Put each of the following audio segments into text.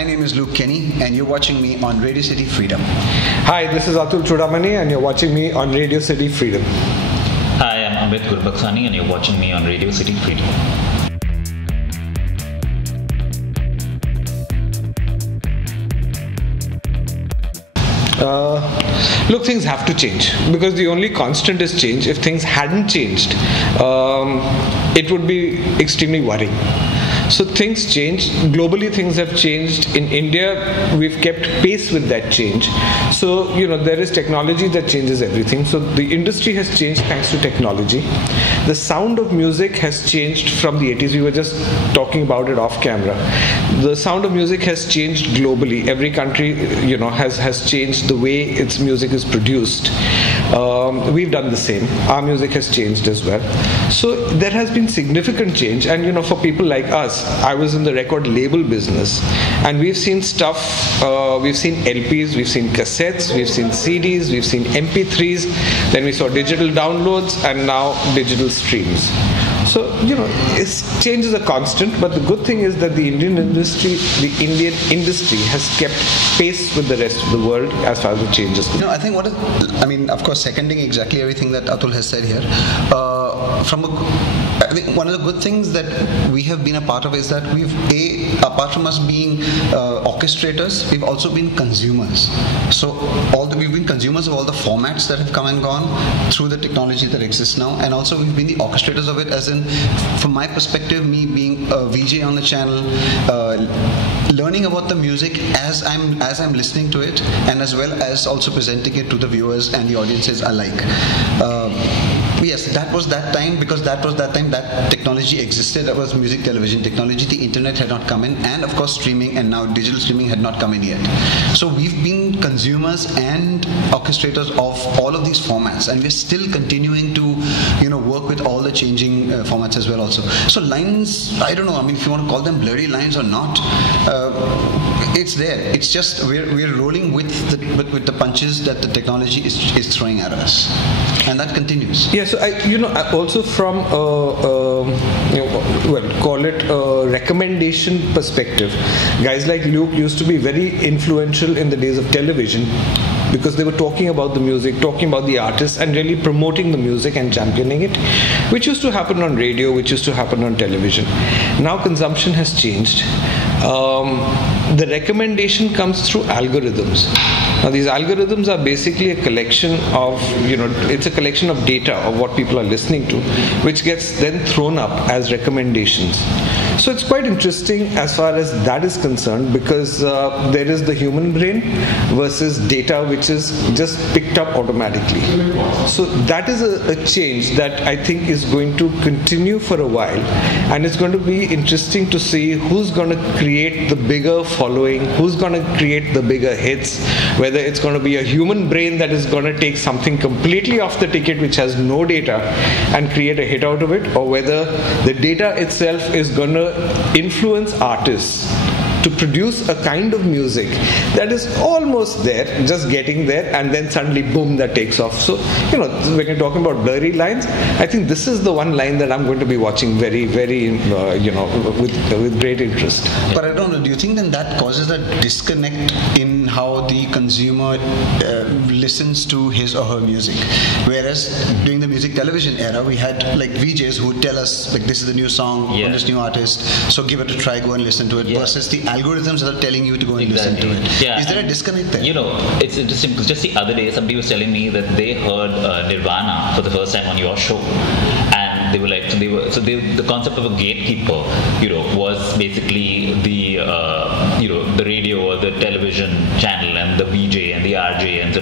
My name is Luke Kenny, and you're watching me on Radio City Freedom. Hi, this is Atul Churamani, and you're watching me on Radio City Freedom. Hi, I'm Amit Gurbaxani, and you're watching me on Radio City Freedom. Look, things have to change because the only constant is change. If things hadn't changed, it would be extremely worrying. So things changed. Globally, things have changed. In India, we've kept pace with that change. So, there is technology that changes everything. So the industry has changed thanks to technology. The sound of music has changed from the 80s. We were just talking about it off camera. The sound of music has changed globally. Every country, has changed the way its music is produced. We've done the same. Our music has changed as well. So there has been significant change. And, for people like us, I was in the record label business, and we've seen stuff, we've seen LPs, we've seen cassettes, we've seen CDs, we've seen MP3s, then we saw digital downloads, and now digital streams. So, change is a constant, but the good thing is that the Indian industry has kept pace with the rest of the world as far as the changes go. I think of course, seconding exactly everything that Atul has said here, I think one of the good things that we have been a part of is that apart from us being orchestrators, we've also been consumers. So we've been consumers of all the formats that have come and gone through the technology that exists now, and also we've been the orchestrators of it, as in, from my perspective, me being a VJ on the channel, learning about the music as I'm listening to it, and as well as also presenting it to the viewers and the audiences alike. Yes, that was that time, because that was that time that technology existed. That was music television technology. The internet had not come in, and of course streaming, and now digital streaming had not come in yet. So we've been consumers and orchestrators of all of these formats, and we're still continuing to work with all the changing formats as well also. So lines, I don't know, if you want to call them blurry lines or not, it's there. It's just we're rolling with the punches that the technology is throwing at us, and that continues. Yeah, so I also from call it a recommendation perspective, guys like Luke used to be very influential in the days of television, because they were talking about the music, talking about the artists, and really promoting the music and championing it, which used to happen on radio, which used to happen on television. Now consumption has changed. The recommendation comes through algorithms. Now these algorithms are basically a collection of, it's a collection of data of what people are listening to, which gets then thrown up as recommendations. So it's quite interesting as far as that is concerned, because there is the human brain versus data which is just picked up automatically. So that is a change that I think is going to continue for a while, and it's going to be interesting to see who's going to create the bigger following, who's going to create the bigger hits, whether it's going to be a human brain that is going to take something completely off the ticket which has no data and create a hit out of it, or whether the data itself is going to influence artists to produce a kind of music that is almost there, just getting there, and then suddenly boom, that takes off. So when you're talking about blurry lines, I think this is the one line that I'm going to be watching very, very with great interest. But I don't know, do you think then that causes a disconnect in how the consumer listens to his or her music? Whereas during the music television era, we had like VJs who would tell us, like, this is the new song from this new artist, so give it a try, go and listen to it, versus the algorithms that are telling you to go and listen to it. Yeah, is there a disconnect there? It's interesting because just the other day somebody was telling me that they heard Nirvana for the first time on your show, and they were like, the concept of a gatekeeper, was basically the radio or the television channel and the VJ and the RJ, and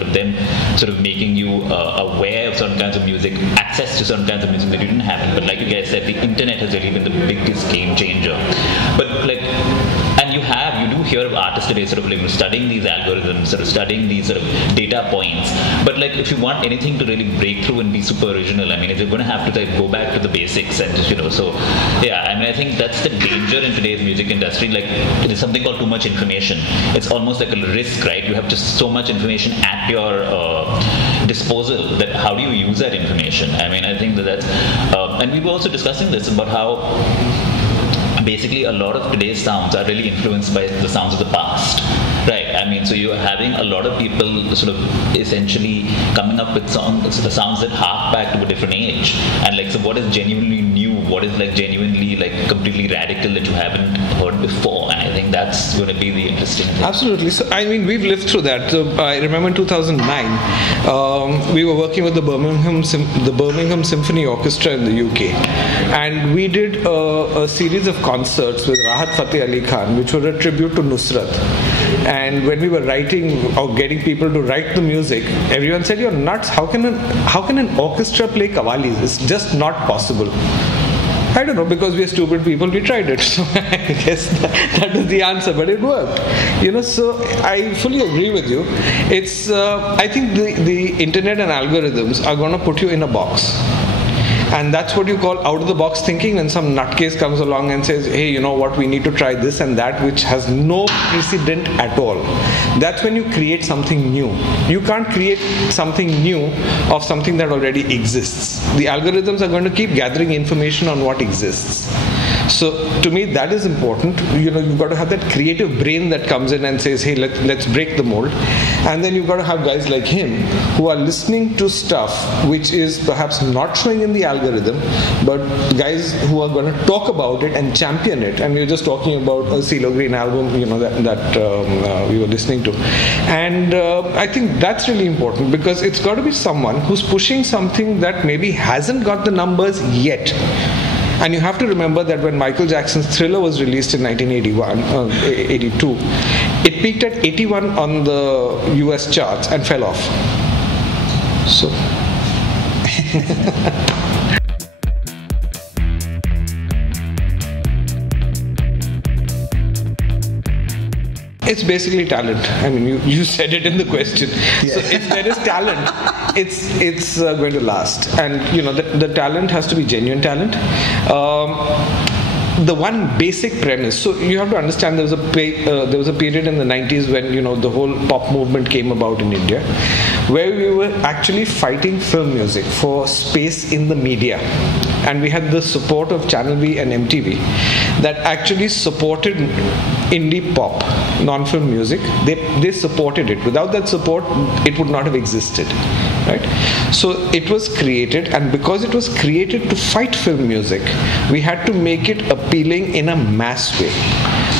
sort of making you aware of certain kinds of music, access to certain kinds of music that you didn't have. But like you guys said, the internet has really been the biggest game changer. But and you do hear of artists today sort of studying these algorithms, sort of studying these sort of data points. But if you want anything to really break through and be super original, you're going to have to go back to the basics and just, so yeah, I think that's the danger in today's music industry. There's something called too much information. It's almost like a risk, right? You have just so much information at your disposal that how do you use that information? I think that's and we were also discussing this about how basically a lot of today's sounds are really influenced by the sounds of the past. Right, I mean, so you're having a lot of people sort of essentially coming up with the sounds that hark back to a different age. And like, so what is genuinely new? What is like genuinely like completely radical that you haven't heard before? And I think that's going to be the interesting thing. Absolutely. So, I mean, we've lived through that. So, I remember in 2009, we were working with the Birmingham Symphony Orchestra in the UK. And we did a series of concerts with Rahat Fateh Ali Khan, which were a tribute to Nusrat. And when we were writing or getting people to write the music, everyone said, "You're nuts. How can an orchestra play qawwalis? It's just not possible." I don't know, because we are stupid people, we tried it. So I guess that was the answer, but it worked. So I fully agree with you. It's I think the internet and algorithms are going to put you in a box. And that's what you call out-of-the-box thinking, when some nutcase comes along and says, hey, you know what, we need to try this and that, which has no precedent at all. That's when you create something new. You can't create something new of something that already exists. The algorithms are going to keep gathering information on what exists. So to me, that is important. You've got to have that creative brain that comes in and says, hey, let's break the mold. And then you've got to have guys like him who are listening to stuff which is perhaps not showing in the algorithm, but guys who are going to talk about it and champion it. And we were just talking about a CeeLo Green album, that we were listening to. And I think that's really important, because it's got to be someone who's pushing something that maybe hasn't got the numbers yet. And you have to remember that when Michael Jackson's Thriller was released in 1982, it peaked at 81 on the US charts and fell off. So... It's basically talent. I mean, you said it in the question. Yeah. So if there is talent, it's going to last. And the talent has to be genuine talent. The one basic premise. So you have to understand there was a period in the 90s when the whole pop movement came about in India, where we were actually fighting film music for space in the media. And we had the support of Channel V and MTV that actually supported indie pop, non-film music. They supported it. Without that support, it would not have existed. Right? So it was created, and because it was created to fight film music, we had to make it appealing in a mass way.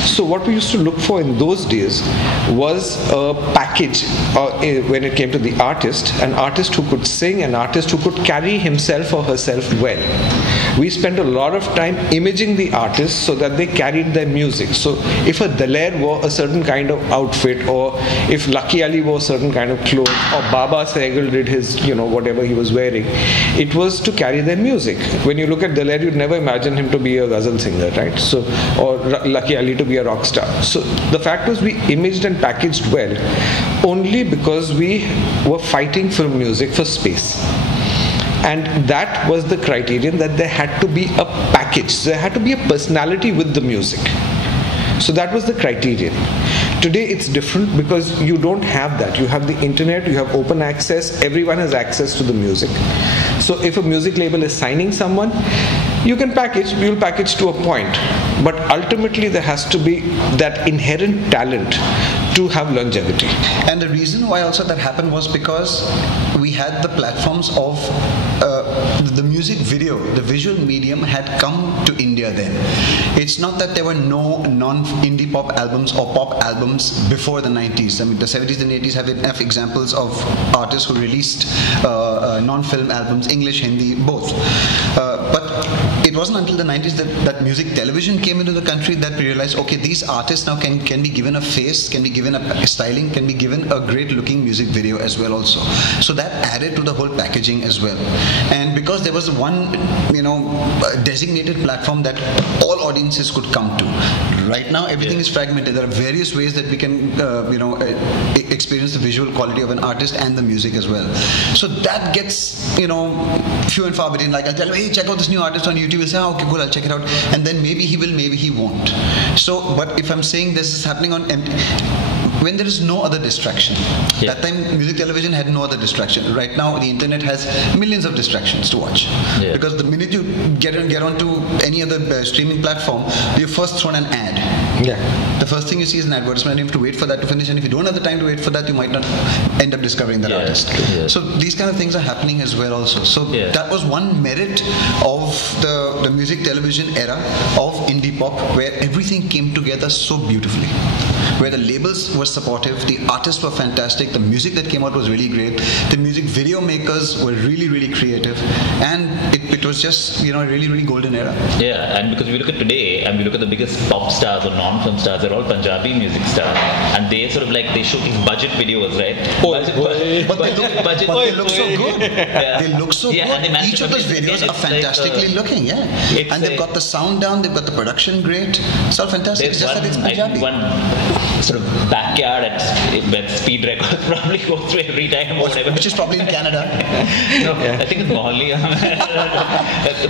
So what we used to look for in those days was a package when it came to the artist, an artist who could sing, an artist who could carry himself or herself well. We spent a lot of time imaging the artists so that they carried their music. So if a Daler wore a certain kind of outfit, or if Lucky Ali wore a certain kind of clothes, or Baba Sehgal did his, whatever he was wearing, it was to carry their music. When you look at Daler, you'd never imagine him to be a ghazal singer, right? So, or Lucky Ali to be a rock star. So the fact was, we imaged and packaged well only because we were fighting film music for space. And that was the criterion, that there had to be a package. So there had to be a personality with the music. So that was the criterion. Today it's different, because you don't have that. You have the internet, you have open access, everyone has access to the music. So if a music label is signing someone, you can package, you'll package to a point. But ultimately there has to be that inherent talent to have longevity. And the reason why also that happened was because we had the platforms of the music video, the visual medium had come to India then. It's not that there were no non-indie pop albums or pop albums before the 90s. I mean, the 70s and 80s have enough examples of artists who released non-film albums, English, Hindi, both. But it wasn't until the 90s that music television came into the country that we realized, okay, these artists now can be given a face, can be given a styling, can be given a great looking music video as well also. So that added to the whole packaging as well. And because there was one, designated platform that all audiences could come to. Right now, everything is fragmented. There are various ways that we can, experience the visual quality of an artist and the music as well. So that gets, few and far between. Like I'll tell you, hey, check out this new artist on YouTube. You'll say, oh, okay, cool, I'll check it out. And then maybe he will, maybe he won't. So, but if I'm saying this is happening on when there is no other distraction. Yeah. That time music television had no other distraction. Right now the internet has millions of distractions to watch. Yeah. Because the minute you get onto any other streaming platform, you're first thrown an ad. Yeah. The first thing you see is an advertisement. You have to wait for that to finish, and if you don't have the time to wait for that, you might not end up discovering that artist. Yeah. So these kind of things are happening as well also. So that was one merit of the music television era of indie pop, where everything came together so beautifully. Where the labels were supportive, the artists were fantastic, the music that came out was really great, the music video makers were really, really creative, and it was just, a really, really golden era. Yeah, and because we look at today, and we look at the biggest pop stars or non-film stars, they're all Punjabi music stars, and they sort of they shoot these budget videos, right? But they look so good. Yeah. They look so good. And each of those videos are fantastically looking, and they've got the sound down, they've got the production great. It's all fantastic. It's just that it's Punjabi. One sort of backyard where speed records probably go through every time or whatever. Which is probably in Canada. No, I think it's Mohali.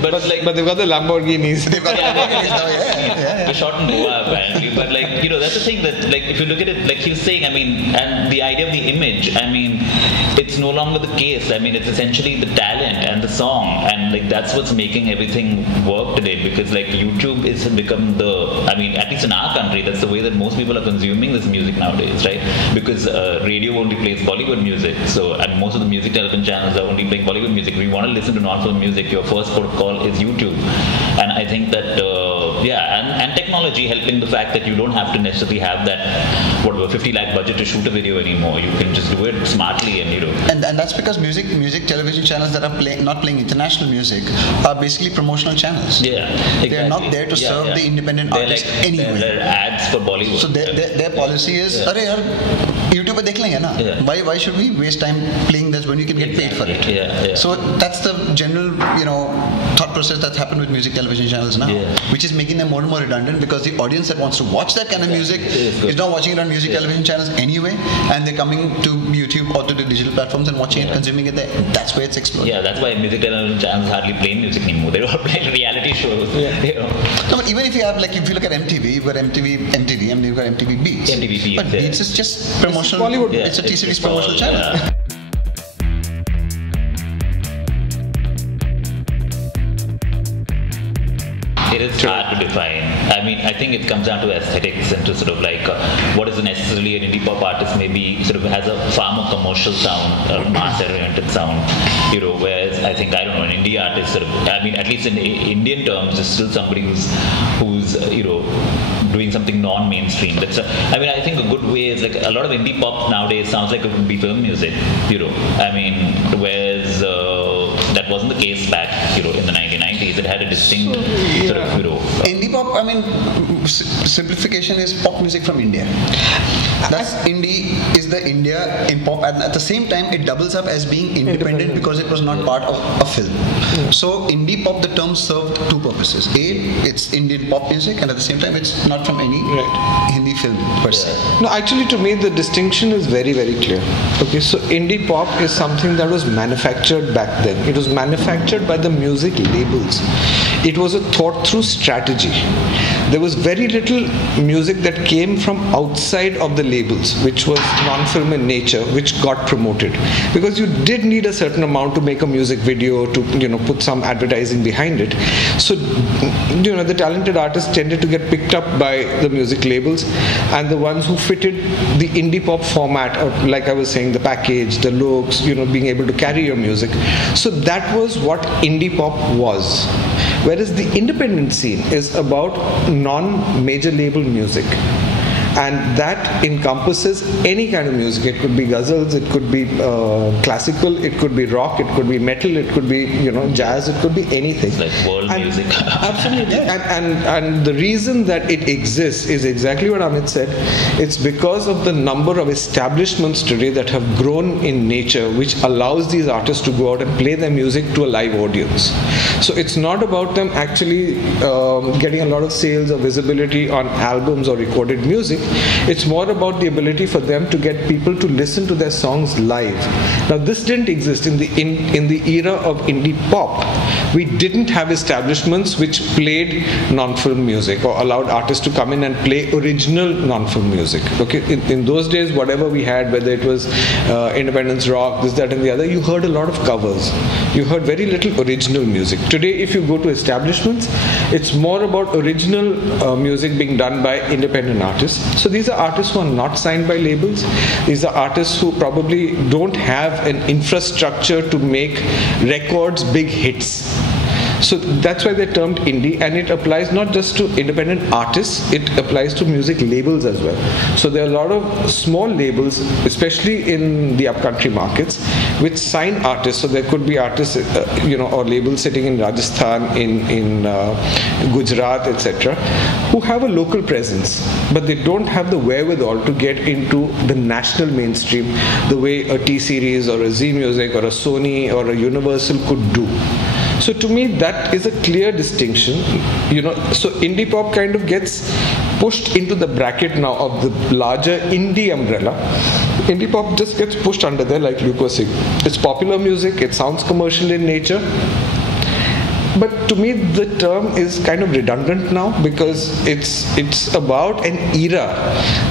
but they've got the Lamborghinis. They've got Lamborghinis now, They're shot in Goa apparently. But that's the thing that if you look at it, like he was saying, and the idea of the image, it's no longer the case. It's essentially the talent and the song, and that's what's making everything work today, because YouTube has become at least in our country, that's the way that most people are consuming this music nowadays, right? Because radio only plays Bollywood music, and most of the music television channels are only playing Bollywood music. If you want to listen to non-film music, your first port of call is YouTube. And I think that and technology helping the fact that you don't have to necessarily have that 50 lakh budget to shoot a video anymore. You can just do it smartly, and that's because music television channels that are not playing international music are basically promotional channels. Yeah, exactly. They're not there to serve the independent artist anyway. They're ads for Bollywood. So their policy is, YouTube पे देख लेंगे ना. Why should we waste time playing this when you can get paid for it? Yeah. So that's the general thought process that's happened with music television channels now, which is making them more and more redundant, because the audience that wants to watch that kind of music is not watching it on music television channels anyway, and they're coming to YouTube or to the digital platforms and watching it, consuming it there. That's where it's exploding. Yeah, that's why music television channels hardly play music anymore. They're all playing reality shows. No, but even if you have if you look at MTV, you've got MTV, and you've got MTV Beats. But Beats is just promotional. Bollywood. It's a T-Series promotional channel. It is hard to define. I think it comes down to aesthetics and to sort of what is necessarily an indie pop artist maybe sort of has a far more commercial sound, mass-oriented sound, whereas I think, an indie artist sort of, at least in Indian terms, is still somebody who's doing something non-mainstream. That's I think a good way is a lot of indie pop nowadays sounds like it would be film music, whereas that wasn't the case back, in the 1990s. It had a distinct sort of, Indie pop, simplification is pop music from India. That's indie is the India in pop, and at the same time it doubles up as being independent because it was not part of a film. So indie pop, the term served two purposes. It's Indian pop music, and at the same time it's not from any Hindi film per se. No, actually to me the distinction is very, very clear. Okay, so indie pop is something that was manufactured back then. It was manufactured by the music labels. It was a thought through strategy. There was very little music that came from outside of the labels, which was non-film in nature, which got promoted, because you did need a certain amount to make a music video, to put some advertising behind it. So the talented artists tended to get picked up by the music labels, and the ones who fitted the indie pop format of, like I was saying, the package, the looks, being able to carry your music. So that was what indie pop was. Whereas the independent scene is about non-major label music. And that encompasses any kind of music. It could be ghazals, it could be classical, it could be rock, it could be metal, it could be jazz, it could be anything. It's like world music. Absolutely. And the reason that it exists is exactly what Amit said. It's because of the number of establishments today that have grown in nature, which allows these artists to go out and play their music to a live audience. So it's not about them actually getting a lot of sales or visibility on albums or recorded music. It's more about the ability for them to get people to listen to their songs live. Now this didn't exist in the era of indie pop, we didn't have establishments which played non-film music or allowed artists to come in and play original non-film music. Okay, in those days, whatever we had, whether it was independence rock, this, that, and the other, you heard a lot of covers. You heard very little original music. Today, if you go to establishments, it's more about original music being done by independent artists. So these are artists who are not signed by labels. These are artists who probably don't have an infrastructure to make records big hits. So that's why they're termed indie, and it applies not just to independent artists, it applies to music labels as well. So there are a lot of small labels, especially in the upcountry markets, which sign artists. So there could be artists, or labels sitting in Rajasthan, in Gujarat, etc., who have a local presence, but they don't have the wherewithal to get into the national mainstream the way a T-Series or a Z Music or a Sony or a Universal could do. So to me, that is a clear distinction. So indie pop kind of gets pushed into the bracket now of the larger indie umbrella. Indie pop just gets pushed under there, like Luke was saying. It's popular music, it sounds commercial in nature. But to me, the term is kind of redundant now, because it's about an era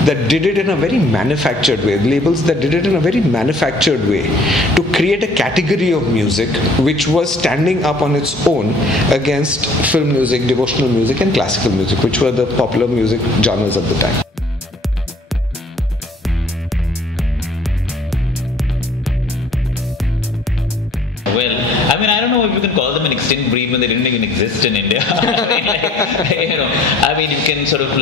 that did it in a very manufactured way, labels that did it in a very manufactured way, to create a category of music which was standing up on its own against film music, devotional music, and classical music, which were the popular music genres at the time. I don't know if you can call them an extinct breed when they didn't even exist in India. You can sort of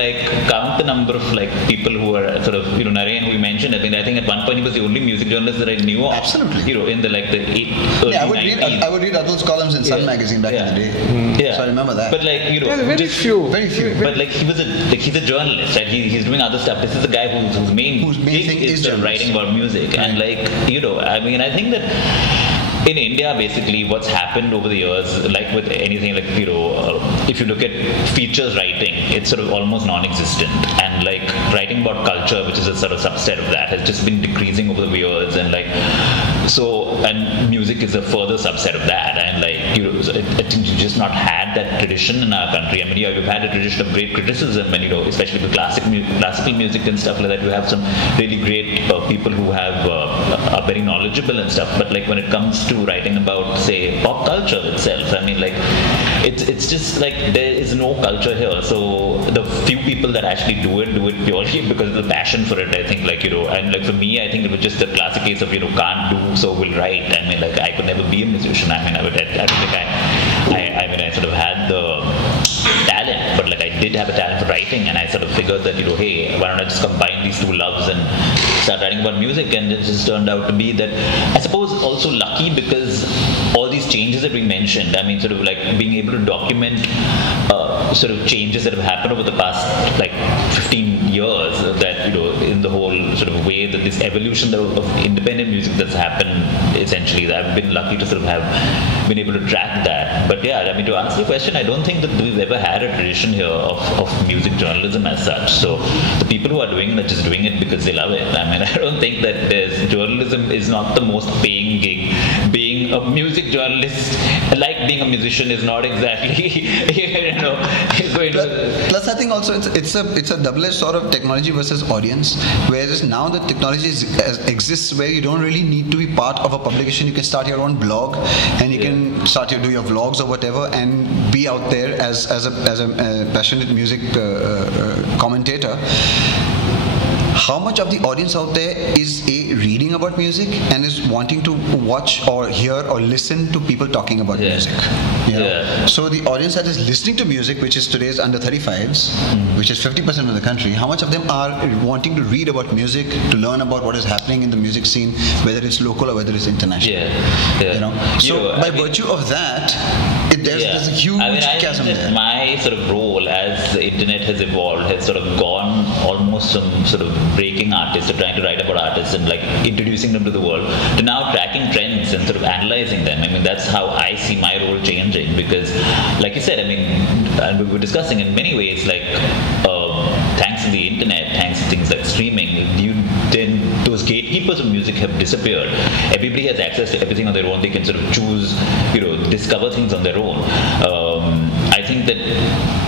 count the number of people who are sort of, Narayan, who we mentioned. I think at one point he was the only music journalist that I knew of. Absolutely. In the early 90s. I would read Atul's columns in Sun magazine back in the day. So I remember that. But very few. But he's a journalist, right? He's doing other stuff. This is a guy whose main thing is sort of writing about music, and I think that in India, basically, what's happened over the years, like with anything, if you look at features writing, it's sort of almost non-existent. And writing about culture, which is a sort of subset of that, has just been decreasing over the years. And and music is a further subset of that. And I think you've just not had that tradition in our country. You've had a tradition of great criticism, and especially with classical music and stuff like that. You have some really great people who are very knowledgeable and stuff. But when it comes to writing about, say, pop culture itself, it's just there is no culture here. So the few people that actually do it purely because of the passion for it. I think and for me, I think it was just the classic case of can't do, so will write. I could never be a musician. I don't think I sort of had the talent, but I did have a talent for writing, and I sort of figured that hey, why don't I just combine these two loves and start writing about music? And it just turned out to be that, I suppose, also lucky, because all these changes that we mentioned, sort of being able to document sort of changes that have happened over the past 15 years, that in the whole sort of way that this evolution of independent music that's happened, essentially, that I've been lucky to sort of have been able to track that. But yeah, to answer the question, I don't think that we've ever had a tradition here of music journalism as such. So the people who are doing it are just doing it because they love it. I don't think that journalism is not the most paying gig. Being a music journalist, like being a musician, is not exactly Plus, I think also it's a double-edged sort of technology versus audience. Whereas now the technology exists where you don't really need to be part of a publication. You can start your own blog, and you can do your vlogs or whatever, and be out there as a passionate music commentator. How much of the audience out there is reading about music and is wanting to watch or hear or listen to people talking about music? So the audience that is listening to music, which is today's under 35s, which is 50% of the country, how much of them are wanting to read about music, to learn about what is happening in the music scene, whether it's local or whether it's international? So by virtue of that, there's a huge chasm there. My sort of role as the internet has evolved has sort of gone almost from sort of breaking artists, to trying to write about artists and introducing them to the world, to now tracking trends and sort of analyzing them. That's how I see my role changing, because like you said, and we were discussing in many ways, thanks to the internet, thanks to things like streaming, those those gatekeepers of music have disappeared. Everybody has access to everything on their own. They can sort of choose, discover things on their own. I think that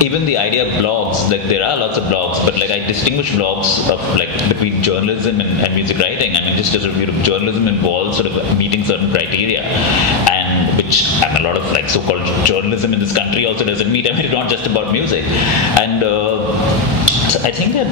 even the idea of blogs, like there are lots of blogs, but like I distinguish blogs of like between journalism and music writing. I mean, just as journalism involves sort of meeting certain criteria, and which a lot of like so-called journalism in this country also doesn't meet. I mean, it's not just about music, and so I think that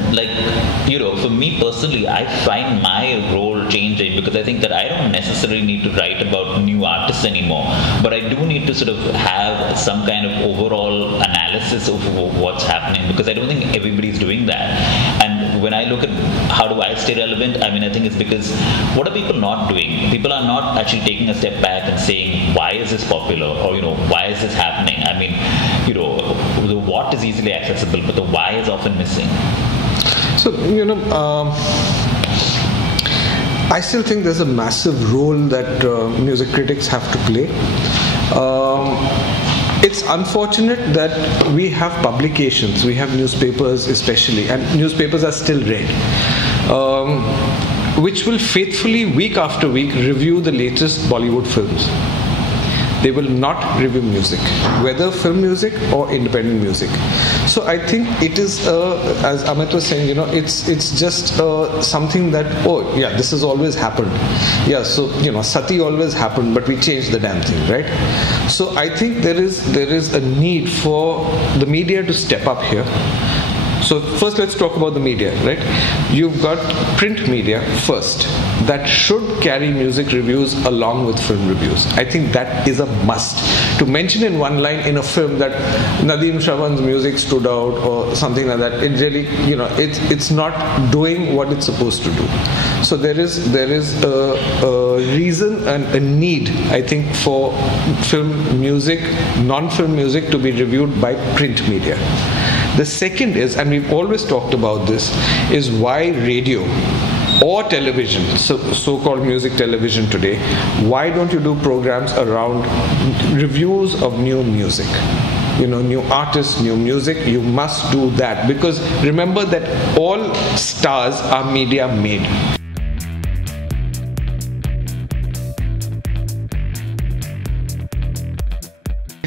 for me personally, I find my role changing because I think that I don't necessarily need to write about new artists anymore, but I do need to sort of have some kind of overall analysis of what's happening, because I don't think everybody's doing that. And when I look at how do I stay relevant, I mean, I think it's because what are people not doing? People are not actually taking a step back and saying, why is this popular? Or, why is this happening? I mean, the what is easily accessible, but the why is often missing. So, I still think there's a massive role that music critics have to play. It's unfortunate that we have publications, we have newspapers especially, and newspapers are still read, which will faithfully, week after week, review the latest Bollywood films. They will not review music, whether film music or independent music. So I think it is, as Amit was saying, it's just something that, this has always happened. Yeah, so, Sati always happened, but we changed the damn thing, right? So I think there is a need for the media to step up here. So first let's talk about the media, right? You've got print media first that should carry music reviews along with film reviews. I think that is a must. To mention in one line in a film that Nadeem Shravan's music stood out or something like that, it really, it's not doing what it's supposed to do. So there is a reason and a need, I think, for film music, non-film music to be reviewed by print media. The second is, and we've always talked about this, is why radio or television, so-called music television today, why don't you do programs around reviews of new music? New artists, new music, you must do that, because remember that all stars are media made.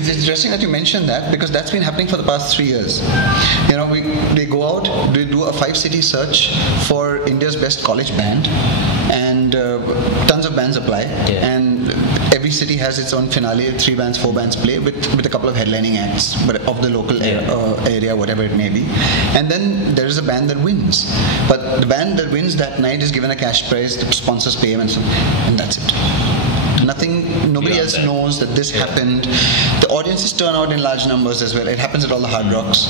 It's interesting that you mentioned that, because that's been happening for the past 3 years. They go out, they do a 5-city search for India's best college band, and tons of bands apply, and every city has its own finale. 3 bands, 4 bands play with a couple of headlining acts, but of the local area, whatever it may be. And then there is a band that wins, but the band that wins that night is given a cash prize, the sponsors pay them, and that's it. Nobody else knows that this happened. The audiences turn out in large numbers as well. It happens at all the hard rocks,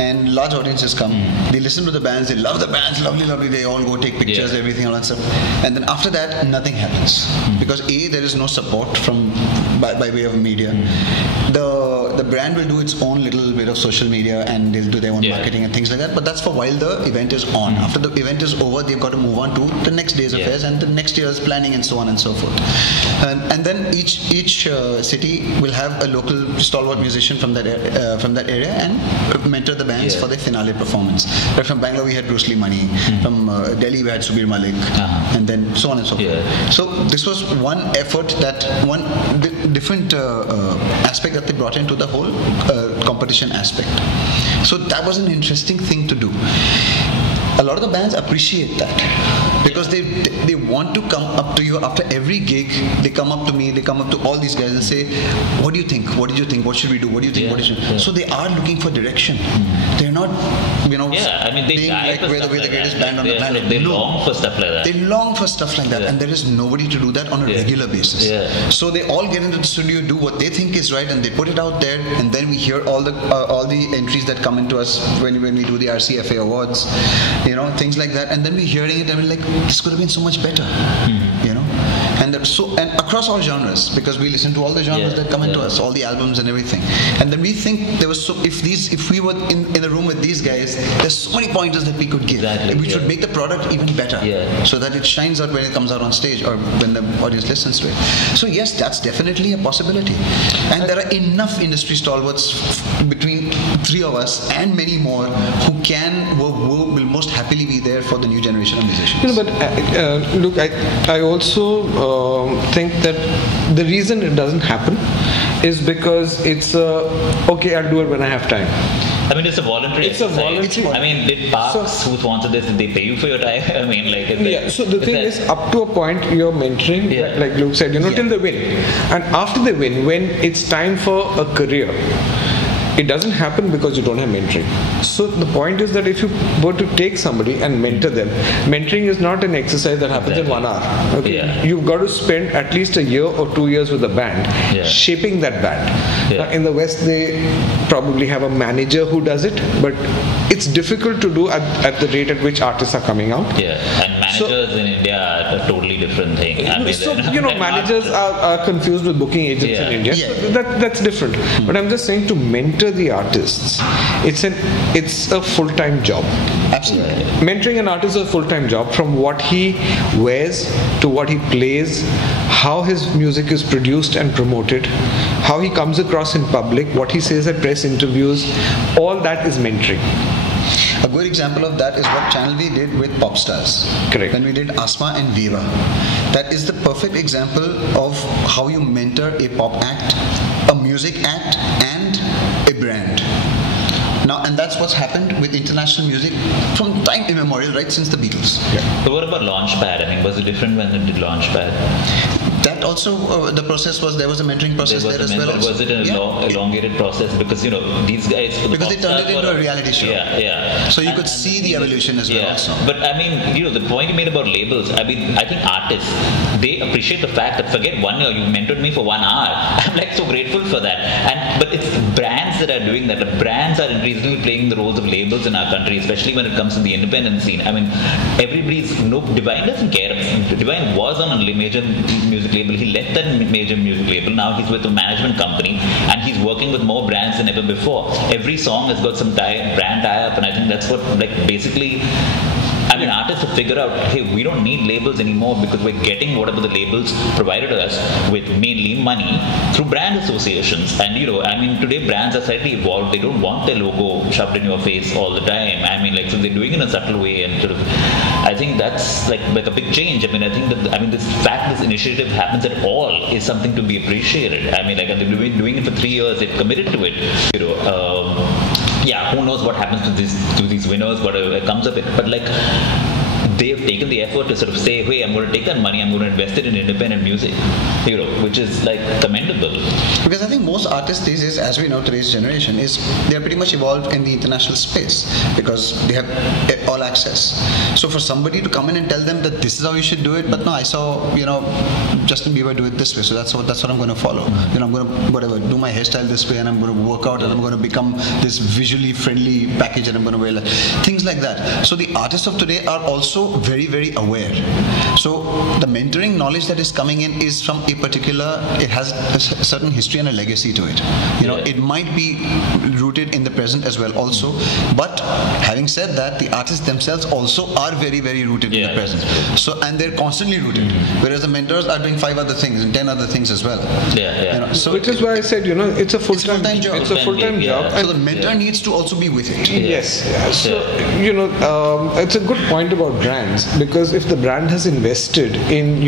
and large audiences come. They listen to the bands, they love the bands, lovely. They all go take pictures, everything, all that stuff. And then after that, nothing happens, because there is no support by way of media. The brand will do its own little bit of social media, and they'll do their own marketing and things like that. But that's for while the event is on. After the event is over, they've got to move on to the next day's affairs and the next year's planning and so on and so forth. And then each city will have a local stalwart musician from that area and mentor the bands for their finale performance. Right, from Bangalore we had Bruce Lee Mani, from Delhi we had Subir Malik, and then so on and so forth. So this was one effort, one different aspect that they brought into the whole competition aspect. So that was an interesting thing to do. A lot of the bands appreciate that, because they want to come up to you after every gig. They come up to me, they come up to all these guys and say, what do you think? What did you think? What should we do? What do you think? What should... So they are looking for direction. They're not, being like we're the greatest band on the planet. They long for stuff like that. They long for stuff like that, and there is nobody to do that on a regular basis. So they all get into the studio, do what they think is right, and they put it out there, and then we hear all the entries that come into us when we do the RCFA awards, things like that, and then we're hearing it and we're like, this could have been so much better, and across all genres, because we listen to all the genres that come into us, all the albums and everything. And then we think there was if we were in a room with these guys, there's so many pointers that we could give. We should make the product even better, so that it shines out when it comes out on stage or when the audience listens to it. So yes, that's definitely a possibility. And there are enough industry stalwarts between three of us and many more who will most happily be there for the new generation of musicians. But look, I also think that the reason it doesn't happen is because it's okay, I'll do it when I have time. I mean, it's a voluntary exercise. I mean, did Parks, who sponsored this, did they pay you for your time? I mean, like... so the thing is, up to a point, you're mentoring, like Luke said, till they win. And after they win, when it's time for a career, it doesn't happen because you don't have mentoring. So the point is that if you were to take somebody and mentor them, mentoring is not an exercise that happens in 1 hour. Okay? You've got to spend at least a year or 2 years with the band, shaping that band. In the West, they probably have a manager who does it, but it's difficult to do at the rate at which artists are coming out. And managers in India are a totally different thing. I mean, managers are confused with booking agents in India. So that's different. But I'm just saying, to mentor the artists, it's a full-time job. Absolutely. Mentoring an artist is a full-time job, from what he wears to what he plays, how his music is produced and promoted, how he comes across in public, what he says at press interviews. All that is mentoring. A good example of that is what Channel V did with pop stars. Correct. When we did Asma and Viva. That is the perfect example of how you mentor a pop act, a music act, and a brand. Now, and that's what's happened with international music from time immemorial, right since the Beatles. But what about Launchpad? I mean, was it different when it did Launchpad? That also, the process was, there was a mentoring process there as well. Was it an elongated process? Because, these guys... Because they turned it into a reality show. So you could see the evolution as well also. But I mean, the point you made about labels, I mean, I think artists, they appreciate the fact that, forget 1 year, you mentored me for 1 hour. I'm like so grateful for that. But it's brands that are doing that. The brands are increasingly playing the roles of labels in our country, especially when it comes to the independent scene. I mean, Divine doesn't care. Divine was on a major music label. He left that major music label. Now he's with a management company and he's working with more brands than ever before. Every song has got some brand tie-up, and I think that's what, basically... I mean, artists have figured out, hey, we don't need labels anymore because we're getting whatever the labels provided us with, mainly money, through brand associations. And, I mean, today brands are slightly evolved. They don't want their logo shoved in your face all the time. I mean, so they're doing it in a subtle way, and sort of, I think that's like a big change. I mean, I think that, this fact this initiative happens at all is something to be appreciated. I mean, they've been doing it for 3 years. They've committed to it, who knows what happens to these winners, whatever comes of it. But they've taken the effort to sort of say, hey, I'm going to take that money, I'm going to invest it in independent music, which is commendable. Because I think most artists these days, as we know, today's generation, they're pretty much evolved in the international space because they have all access. So for somebody to come in and tell them that this is how you should do it, but no, I saw, Justin Bieber do it this way, so that's what I'm going to follow. I'm going to do my hairstyle this way, and I'm going to work out, and I'm going to become this visually friendly package, and I'm going to wear things like that. So the artists of today are also very, very aware. So the mentoring knowledge that is coming in is from a particular, it has a certain history and a legacy to it. It might be rooted in the present as well also. But having said that, the artists themselves also are very, very rooted in the present. So, and they're constantly rooted. Whereas the mentors are doing 5 other things and 10 other things as well. So which is why I said, it's a full-time job. It's a full-time job. So the mentor needs to also be with it. Yes. So, it's a good point about brands, because if the brand has invested in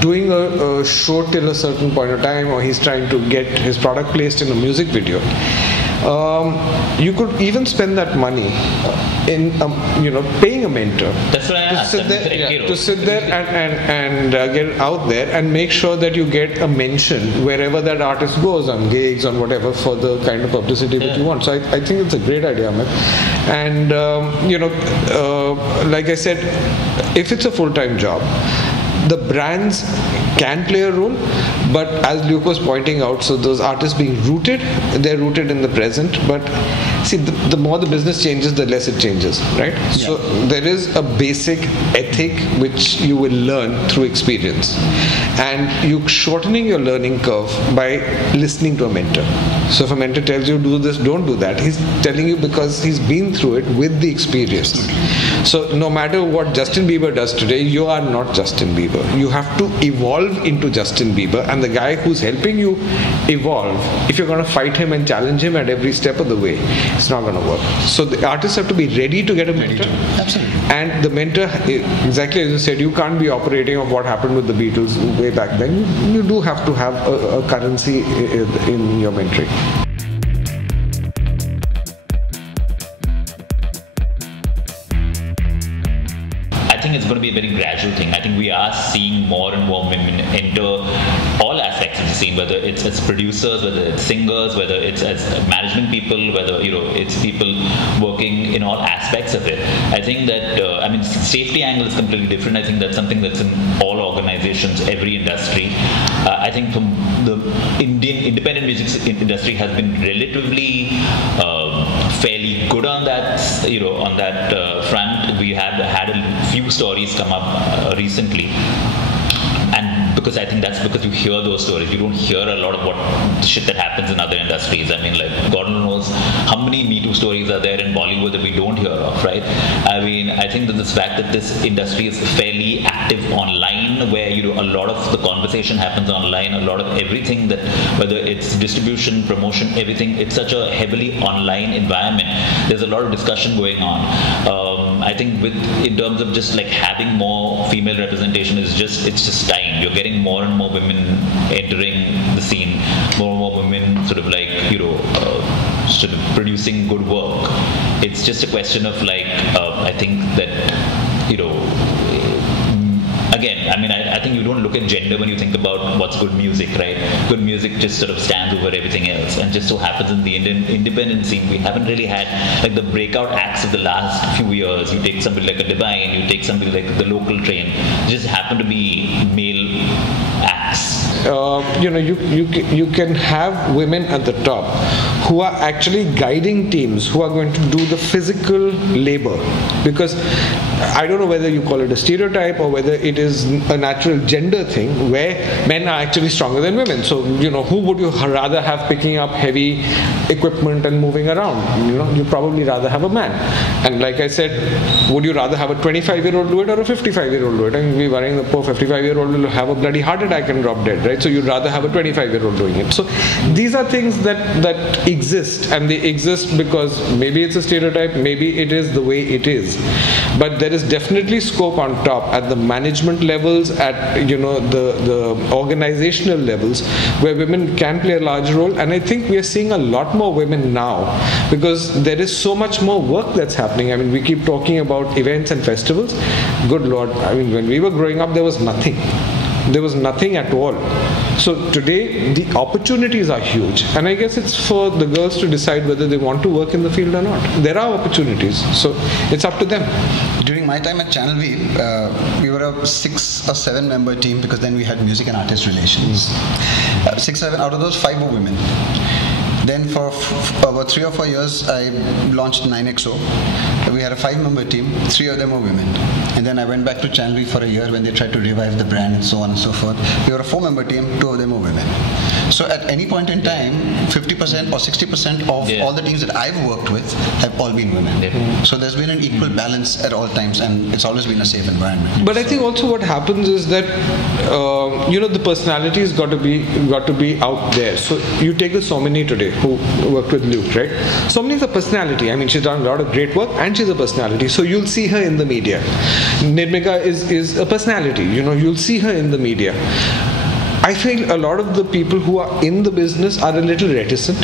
doing a show till a certain point of time, or he's trying to get his product placed in a music video, you could even spend that money in paying a mentor. That's what I asked. To sit there and get it out there and make sure that you get a mention wherever that artist goes, on gigs, on whatever, for the kind of publicity that you want. So I think it's a great idea, Amit. And like I said, if it's a full-time job, the brands can play a role, but as Luke was pointing out, so those artists being rooted, they're rooted in the present. But see, the more the business changes, the less it changes, right? Yeah. So there is a basic ethic which you will learn through experience, and you shortening your learning curve by listening to a mentor. So if a mentor tells you do this, don't do that, he's telling you because he's been through it with the experience. So no matter what Justin Bieber does today, you are not Justin Bieber. You have to evolve into Justin Bieber, and the guy who's helping you evolve, if you're going to fight him and challenge him at every step of the way, it's not going to work. So the artists have to be ready to get a mentor. Absolutely. And the mentor, exactly as you said, you can't be operating on what happened with the Beatles way back then. You do have to have a currency in your mentoring. I think it's going to be a very gradual thing. I think we are seeing more and more women enter all aspects of the scene, whether it's as producers, whether it's singers, whether it's as management people, whether it's people working in all aspects of it. I think that safety angle is completely different. I think that's something that's in all organizations, every industry. I think from the Indian independent music industry has been relatively fairly good on that, front. We have had a few stories come up recently, and because I think that's because you hear those stories. You don't hear a lot of what shit that happens in other industries. I mean, like, God knows how many Me Too stories are there in Bollywood that we don't hear of, right? I mean, I think that this fact that this industry is fairly active online, where a lot of the conversation happens online, a lot of everything, that whether it's distribution, promotion, everything, it's such a heavily online environment. There's a lot of discussion going on. I think in terms of just like having more female representation, it's just time. You're getting more and more women entering the scene, more and more women sort of like sort of producing good work. It's just a question of like I think that again, I think you don't look at gender when you think about what's good music, right? Good music just sort of stands over everything else, and just so happens in the Indian independent scene, we haven't really had like the breakout acts of the last few years. You take somebody like a Divine, you take somebody like the Local Train, just happen to be male acts. You can have women at the top who are actually guiding teams, who are going to do the physical labor, because I don't know whether you call it a stereotype or whether it is a natural gender thing where men are actually stronger than women. So who would you rather have picking up heavy equipment and moving around? You probably rather have a man. And like I said, would you rather have a 25-year-old do it or a 55-year-old do it? And we're worrying the poor 55-year-old will have a bloody heart attack and drop dead, right? So you'd rather have a 25-year-old doing it. So these are things that exist, and they exist because maybe it's a stereotype, maybe it is the way it is. But there is definitely scope on top at the management levels, at the organizational levels, where women can play a large role. And I think we are seeing a lot more women now because there is so much more work that's happening. I mean, we keep talking about events and festivals. Good Lord, I mean, when we were growing up, there was nothing. There was nothing at all. So today, the opportunities are huge. And I guess it's for the girls to decide whether they want to work in the field or not. There are opportunities. So it's up to them. During my time at Channel V, we were a 6 or 7 member team, because then we had music and artist relations. 6, 7, out of those 5 were women. Then for about 3 or 4 years, I launched 9XO. We had a 5-member team, 3 of them were women. And then I went back to Channel V for a year when they tried to revive the brand and so on and so forth. We were a 4-member team, 2 of them were women. So at any point in time, 50% or 60% of all the teams that I've worked with have all been women. Yeah. So there's been an equal balance at all times, and it's always been a safe environment. But I think also what happens is that the personalities got to be out there. So you take the Churamani today, who worked with Luke, right? Churamani is a personality. I mean, she's done a lot of great work, and she's a personality. So you'll see her in the media. Nirmika is a personality. You'll see her in the media. I feel a lot of the people who are in the business are a little reticent.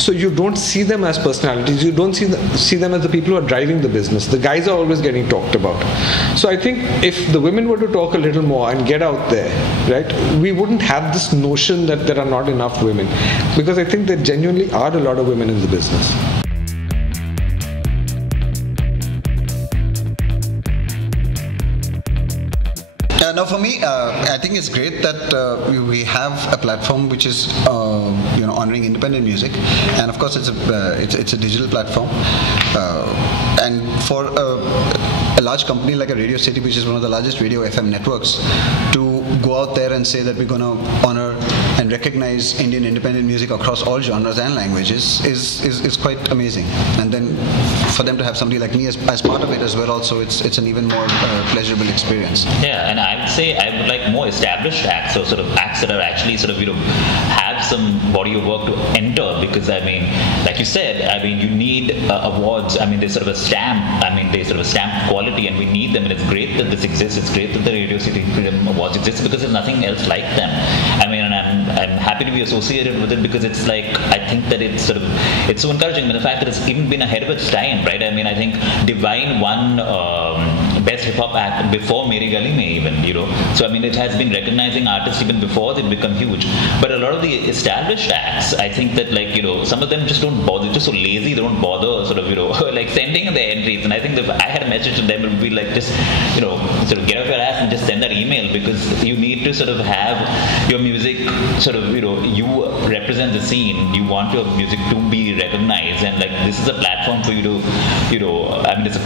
So you don't see them as personalities. You don't see them as the people who are driving the business. The guys are always getting talked about. So I think if the women were to talk a little more and get out there, right, we wouldn't have this notion that there are not enough women. Because I think there genuinely are a lot of women in the business. No, for me, I think it's great that we have a platform which is honoring independent music, and of course it's a digital platform, and for a large company like a Radio City, which is one of the largest radio FM networks, to go out there and say that we're going to honor and recognize Indian independent music across all genres and languages is quite amazing. And then for them to have somebody like me as part of it as well, also it's an even more pleasurable experience. Yeah, and I would say I would like more established acts, or sort of acts that are actually sort of have some body of work to enter, because I mean, like you said, I mean, you need awards. I mean, there's sort of a stamp. I mean, there's sort of a stamp quality, and we need them. And it's great that this exists. It's great that the Radio City Freedom Awards exist, because there's nothing else like them. I mean, and I'm happy to be associated with it, because it's like, I think that it's so encouraging. I mean, the fact that it's even been ahead of its time, right? I mean, I think Divine won Best Hip Hop Act before Meri Gali Mein even, So I mean, it has been recognizing artists even before they become huge. But a lot of the established acts, I think that some of them just don't bother. They're just so lazy, they don't bother like sending their entries. And I think that if I had a message to them, it would be like, just sort of get off your ass and just send that email, because you need to sort of have your music you represent the scene. You want your music to be recognized, and like this is a platform for you to I mean, it's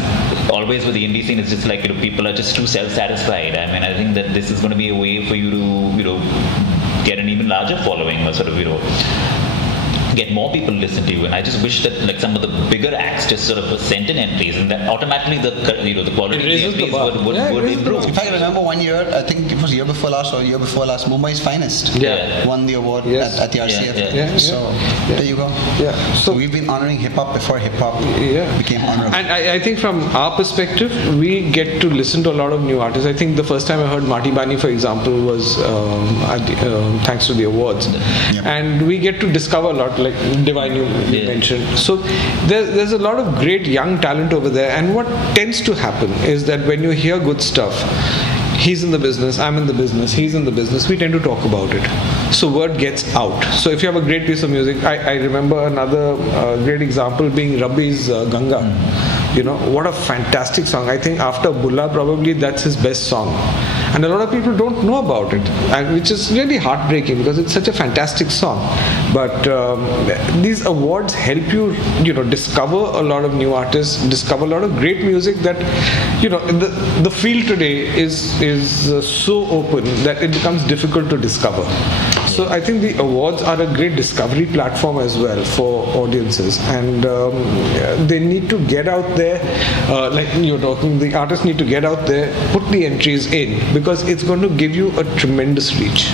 always with the indie scene, it's just like people are just too self-satisfied. I mean, I think that this is going to be a way for you to get an even larger following, or sort of get more people to listen to you. And I just wish that like some of the bigger acts just sort of sent in entries, and that automatically the quality of the entries would improve. In fact, I remember one year, I think it was year before last, Mumbai's Finest won the award at the RCF. So there you go. Yeah. So we've been honoring hip hop before hip hop became honorable. And I think from our perspective, we get to listen to a lot of new artists. I think the first time I heard Marty Bani, for example, was thanks to the awards, and we get to discover a lot. Like Divine you mentioned. So there's a lot of great young talent over there, and what tends to happen is that when you hear good stuff, he's in the business, I'm in the business, he's in the business, we tend to talk about it. So word gets out. So if you have a great piece of music, I remember another great example being Rabbi's Ganga. What a fantastic song. I think after Bulla, probably that's his best song. And a lot of people don't know about it, and which is really heartbreaking, because it's such a fantastic song. But these awards help you, discover a lot of new artists, discover a lot of great music that, the field today is so open that it becomes difficult to discover. So I think the awards are a great discovery platform as well for audiences, and they need to get out there, like you're talking, the artists need to get out there, put the entries in, because it's going to give you a tremendous reach.